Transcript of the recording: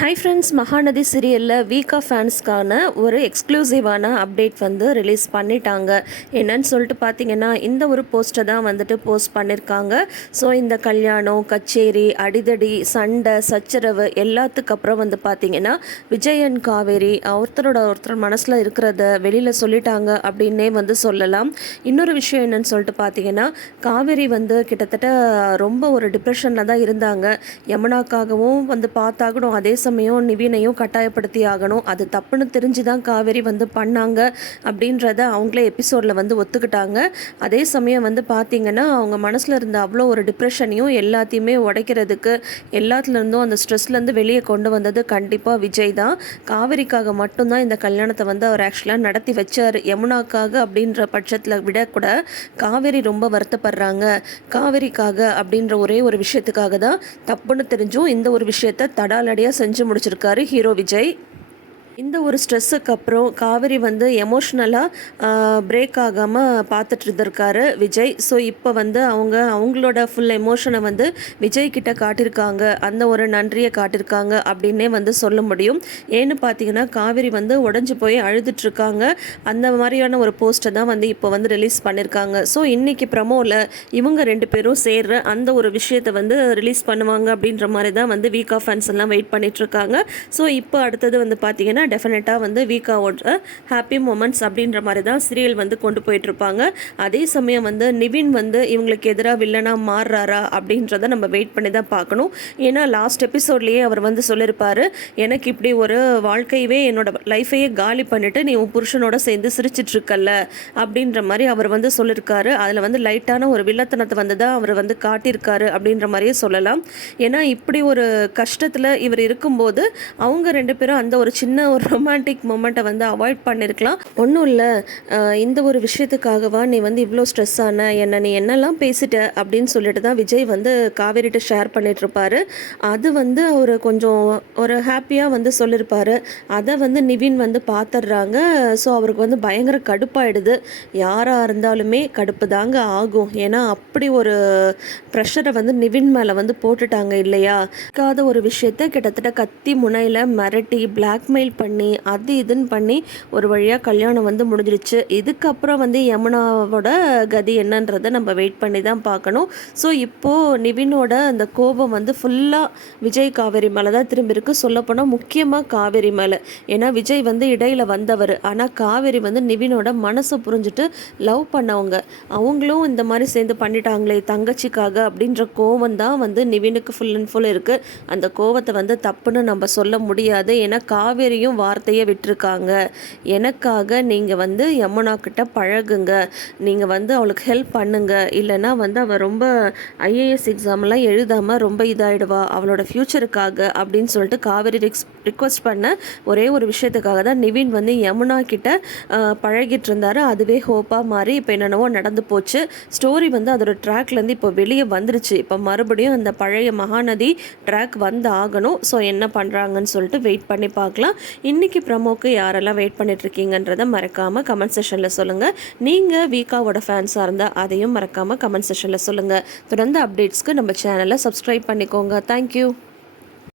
Hi friends, Mahanadi சீரியலில் வீக்கா ஃபேன்ஸ்க்கான ஒரு எக்ஸ்க்ளூசிவான அப்டேட் வந்து ரிலீஸ் பண்ணிட்டாங்க. என்னன்னு சொல்லிட்டு பார்த்தீங்கன்னா, இந்த ஒரு போஸ்ட்டை தான் வந்துட்டு போஸ்ட் பண்ணியிருக்காங்க. ஸோ இந்த கல்யாணம், கச்சேரி, அடிதடி, சண்டை, சச்சரவு எல்லாத்துக்கு அப்புறம் வந்து பார்த்தீங்கன்னா, விஜய் அண்ட் காவேரி ஒருத்தர் மனசில் இருக்கிறத வெளியில் சொல்லிட்டாங்க அப்படின்னே வந்து சொல்லலாம். இன்னொரு விஷயம் என்னன்னு சொல்லிட்டு பார்த்தீங்கன்னா, காவேரி வந்து கிட்டத்தட்ட ரொம்ப ஒரு டிப்ரெஷனில் தான் இருந்தாங்க. யமுனாக்காகவும் வந்து பார்த்தாகணும், அதே சமயம் நிவினையும் கட்டாயப்படுத்தி ஆகணும். அது தப்புன்னு தெரிஞ்சு தான் காவேரி வந்து பண்ணாங்க அப்படின்றத அவங்களே எபிசோடில் வந்து ஒத்துக்கிட்டாங்க. அதே சமயம் வந்து பார்த்திங்கன்னா, அவங்க மனசில் இருந்த அவ்வளோ ஒரு டிப்ரெஷனையும் எல்லாத்தையுமே உடைக்கிறதுக்கு, எல்லாத்துலேருந்தும் அந்த ஸ்ட்ரெஸ்லேருந்து வெளியே கொண்டு வந்தது கண்டிப்பாக விஜய் தான். காவேரிக்காக மட்டும்தான் இந்த கல்யாணத்தை வந்து அவர் ஆக்சுவலாக நடத்தி வச்சார். யமுனாக்காக அப்படின்ற பட்சத்தில் விட கூட காவேரி ரொம்ப வருத்தப்படுறாங்க. காவேரிக்காக அப்படின்ற ஒரே ஒரு விஷயத்துக்காக தான் தப்புன்னு தெரிஞ்சும் இந்த ஒரு விஷயத்தை தடாலடியாக செஞ்சு முடிச்சிருக்காரு ஹீரோ விஜய். இந்த ஒரு ஸ்ட்ரெஸ்ஸுக்கு அப்புறம் காவேரி வந்து எமோஷ்னலாக பிரேக் ஆகாமல் பார்த்துட்டு இருந்திருக்காரு விஜய். ஸோ இப்போ வந்து அவங்களோட ஃபுல் எமோஷனை வந்து விஜய் கிட்ட காட்டியிருக்காங்க. அந்த ஒரு நன்றியை காட்டியிருக்காங்க அப்படின்னே வந்து சொல்ல முடியும். ஏன்னு பார்த்தீங்கன்னா, காவேரி வந்து உடஞ்சி போய் அழுதுட்ருக்காங்க. அந்த மாதிரியான ஒரு போஸ்ட்டை தான் வந்து இப்போ வந்து ரிலீஸ் பண்ணியிருக்காங்க. ஸோ இன்றைக்கி ப்ரமோவில் இவங்க 2 பேரும் சேர்ற அந்த ஒரு விஷயத்தை வந்து ரிலீஸ் பண்ணுவாங்க அப்படின்ற மாதிரி தான் வந்து வீக்கா ஃபேன்ஸ் எல்லாம் வெயிட் பண்ணிகிட்ருக்காங்க. ஸோ இப்போ அடுத்தது வந்து பார்த்தீங்கன்னா, டெஃபினட்டாக வந்து வீக்காவோட ஹாப்பி மொமெண்ட்ஸ் அப்படின்ற மாதிரி தான் சீரியல் வந்து கொண்டு போயிட்டுருப்பாங்க. அதே சமயம் வந்து நிவின் வந்து இவங்களுக்கு எதிராக வில்லனாக மாறுறாரா அப்படின்றத நம்ம வெயிட் பண்ணி தான் பார்க்கணும். ஏன்னா லாஸ்ட் எபிசோட்லேயே அவர் வந்து சொல்லியிருப்பார், எனக்கு இப்படி ஒரு வாழ்க்கையவே என்னோட லைஃபையே காலி பண்ணிவிட்டு நீ உன் புருஷனோட சேர்ந்து சிரிச்சிட்ருக்கல்ல அப்படின்ற மாதிரி அவர் வந்து சொல்லியிருக்காரு. அதில் வந்து லைட்டான ஒரு வில்லத்தனத்தை வந்து தான் அவர் வந்து காட்டியிருக்காரு அப்படின்ற மாதிரியே சொல்லலாம். ஏன்னா இப்படி ஒரு கஷ்டத்தில் இவர் இருக்கும்போது அவங்க 2 பேரும் அந்த ஒரு சின்ன ஒரு ரொமான்டிக் மொமெண்ட்டை வந்து அவாய்ட் பண்ணியிருக்கலாம். ஒன்றும் இல்லை, இந்த ஒரு விஷயத்துக்காகவா நீ வந்து இவ்வளோ ஸ்ட்ரெஸ் ஆன, நீ என்னெல்லாம் பேசிட்ட அப்படின்னு சொல்லிட்டு தான் விஜய் வந்து காவேரிட்ட ஷேர் பண்ணிகிட்ருப்பாரு. அது வந்து அவர் கொஞ்சம் ஒரு ஹாப்பியாக வந்து சொல்லியிருப்பார். அதை வந்து நிவின் வந்து பார்த்துடுறாங்க. ஸோ அவருக்கு வந்து பயங்கர கடுப்பாயிடுது. யாராக இருந்தாலுமே கடுப்பு தாங்க ஆகும். ஏன்னா அப்படி ஒரு ப்ரெஷரை வந்து நிவின் மேலே வந்து போட்டுட்டாங்க இல்லையா. காத ஒரு விஷயத்த கிட்டத்தட்ட கத்தி முனையில் மிரட்டி பிளாக்மெயில் பண்ணி அது இதுன்னு பண்ணி ஒரு வழியாக கல்யாணம் வந்து முடிஞ்சிருச்சு. இதுக்கப்புறம் வந்து யமுனாவோட கதி என்னன்றதை நம்ம வெயிட் பண்ணி தான் பார்க்கணும். ஸோ இப்போது நிவினோட அந்த கோபம் வந்து ஃபுல்லாக விஜய் காவேரி மேலே தான் திரும்பி இருக்கு. சொல்லப்போனால் முக்கியமாக காவேரி மேலே. ஏன்னா விஜய் வந்து இடையில் வந்தவர். ஆனால் காவேரி வந்து நிவினோட மனசை புரிஞ்சுட்டு லவ் பண்ணவங்க. அவங்களும் இந்த மாதிரி சேர்ந்து பண்ணிட்டாங்களே தங்கச்சிக்காக அப்படின்ற கோவம் தான் வந்து நிவினுக்கு ஃபுல் அண்ட் ஃபுல் இருக்குது. அந்த கோவத்தை வந்து தப்புன்னு நம்ம சொல்ல முடியாது. ஏன்னா காவேரியும் வார்த்தையை விட்டுருக்காங்க, எனக்காக நீங்கள் வந்து யமுனா கிட்ட பழகுங்க, நீங்கள் வந்து அவளுக்கு ஹெல்ப் பண்ணுங்க, இல்லைனா வந்து அவள் ரொம்ப ஐஏஎஸ் எக்ஸாம்லாம் எழுதாமல் ரொம்ப இதாகிடுவா அவளோட ஃப்யூச்சருக்காக அப்படின்னு சொல்லிட்டு காவேரி ரிக்வெஸ்ட் பண்ண ஒரே ஒரு விஷயத்துக்காக தான் நிவின் வந்து யமுனா கிட்ட பழகிட்டு இருந்தார். அதுவே ஹோப்பாக மாறி இப்போ என்னென்னவோ நடந்து போச்சு. ஸ்டோரி வந்து அதோட ட்ராக்லேருந்து இப்போ வெளியே வந்துருச்சு. இப்போ மறுபடியும் அந்த பழைய மகாநதி ட்ராக் வந்து ஆகணும். ஸோ என்ன பண்ணுறாங்கன்னு சொல்லிட்டு வெயிட் பண்ணி பார்க்கலாம். இன்றைக்கி ப்ரமோக்கு யாரெல்லாம் வெயிட் பண்ணிட்டுருக்கீங்கன்றதை மறக்காமல் கமெண்ட் செஷனில் சொல்லுங்கள். நீங்கள் வீக்காவோட ஃபேன்ஸாக இருந்தால் அதையும் மறக்காமல் கமெண்ட் செஷனில் சொல்லுங்கள். தொடர்ந்து அப்டேட்ஸ்க்கு நம்ம சேனலை சப்ஸ்கிரைப் பண்ணிக்கோங்க. தேங்க்யூ.